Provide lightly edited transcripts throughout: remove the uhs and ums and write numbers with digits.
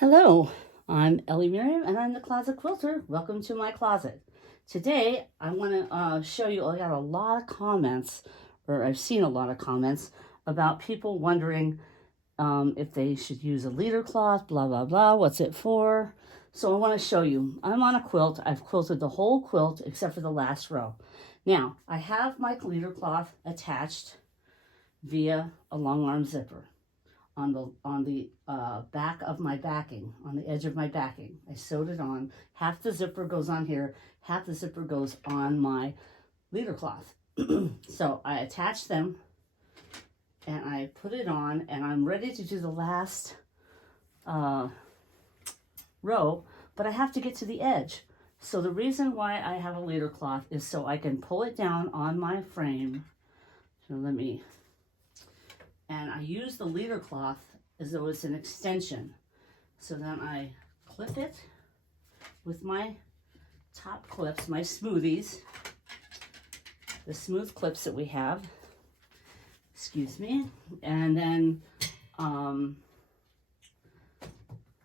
Hello, I'm Ellie Miriam and I'm the Closet Quilter. Welcome to my closet. Today I want to show you, I got a lot of comments, or I've seen a lot of comments about people wondering if they should use a leader cloth, blah, blah, blah, what's it for? So I want to show you. I'm on a quilt. I've quilted the whole quilt except for the last row. Now, I have my leader cloth attached via a long arm zipper on the back of my backing, on the edge of my backing. I sewed it on. Half the zipper goes on here, half the zipper goes on my leader cloth. So I attach them and I put it on and I'm ready to do the last row, but I have to get to the edge. So the reason why I have a leader cloth is so I can pull it down on my frame. So and I use the leader cloth as though it's an extension. So then I clip it with my top clips, my smoothies, the smooth clips that we have, excuse me, and then,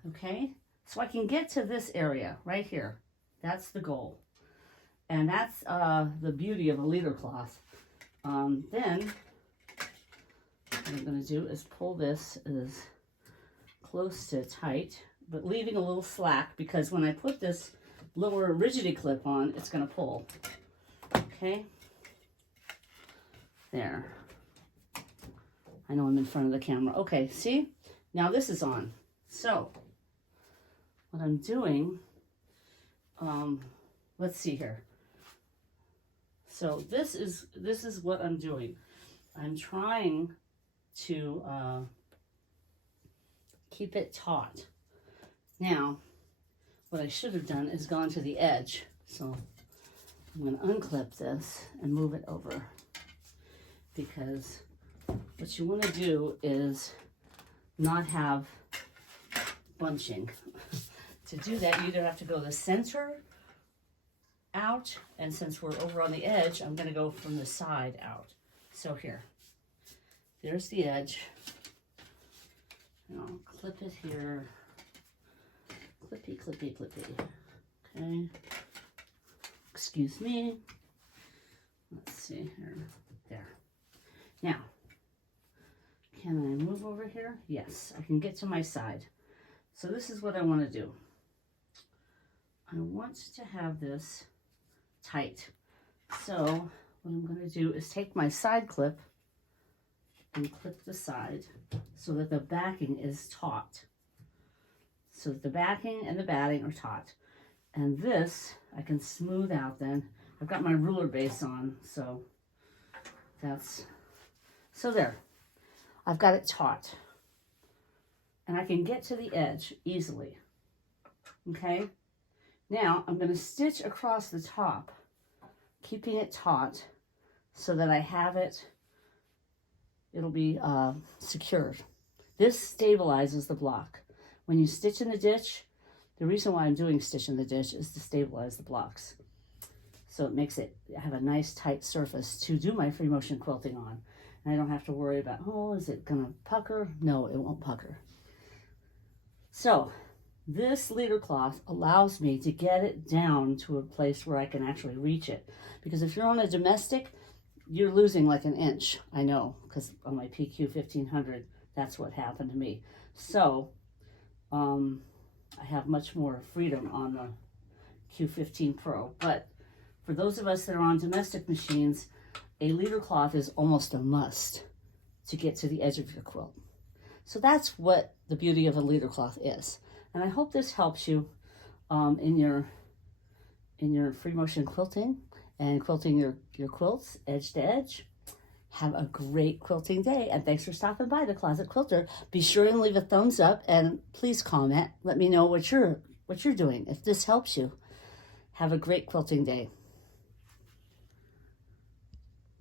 okay, so I can get to this area right here. That's the goal. And that's the beauty of a leader cloth. Then, what I'm going to do is pull this as close to tight, but leaving a little slack because when I put this lower rigidity clip on, it's going to pull. Okay? There. I know I'm in front of the camera. Okay, see? Now this is on. So, what I'm doing, let's see here. So this is what I'm doing. I'm trying to keep it taut. Now, what I should have done is gone to the edge. So I'm going to unclip this and move it over, because what you want to do is not have bunching. To do that, you either have to go the center out, and since we're over on the edge, I'm going to go from the side out. So here. There's the edge. And I'll clip it here. Clippy, clippy, clippy. Okay. Excuse me. Let's see here. There. Now, can I move over here? Yes, I can get to my side. So this is what I want to do. I want to have this tight. So what I'm going to do is take my side clip and clip the side so that the backing is taut. So that the backing and the batting are taut. And this, I can smooth out then. I've got my ruler base on, so there. I've got it taut. And I can get to the edge easily. Okay? Now, I'm going to stitch across the top, keeping it taut so that I have it, it'll be secured. This stabilizes the block. When you stitch in the ditch, the reason why I'm doing stitch in the ditch is to stabilize the blocks. So it makes it have a nice tight surface to do my free motion quilting on. And I don't have to worry about, oh, is it gonna pucker? No, it won't pucker. So this leader cloth allows me to get it down to a place where I can actually reach it. Because if you're on a domestic, you're losing like an inch. I know, because on my PQ 1500, that's what happened to me. So I have much more freedom on the Q15 Pro. But for those of us that are on domestic machines, a leader cloth is almost a must to get to the edge of your quilt. So that's what the beauty of a leader cloth is. And I hope this helps you in your free motion quilting and quilting your quilts edge to edge. Have a great quilting day, and thanks for stopping by the Closet Quilter. Be sure and leave a thumbs up, and please comment. Let me know what you're doing if this helps you. Have a great quilting day.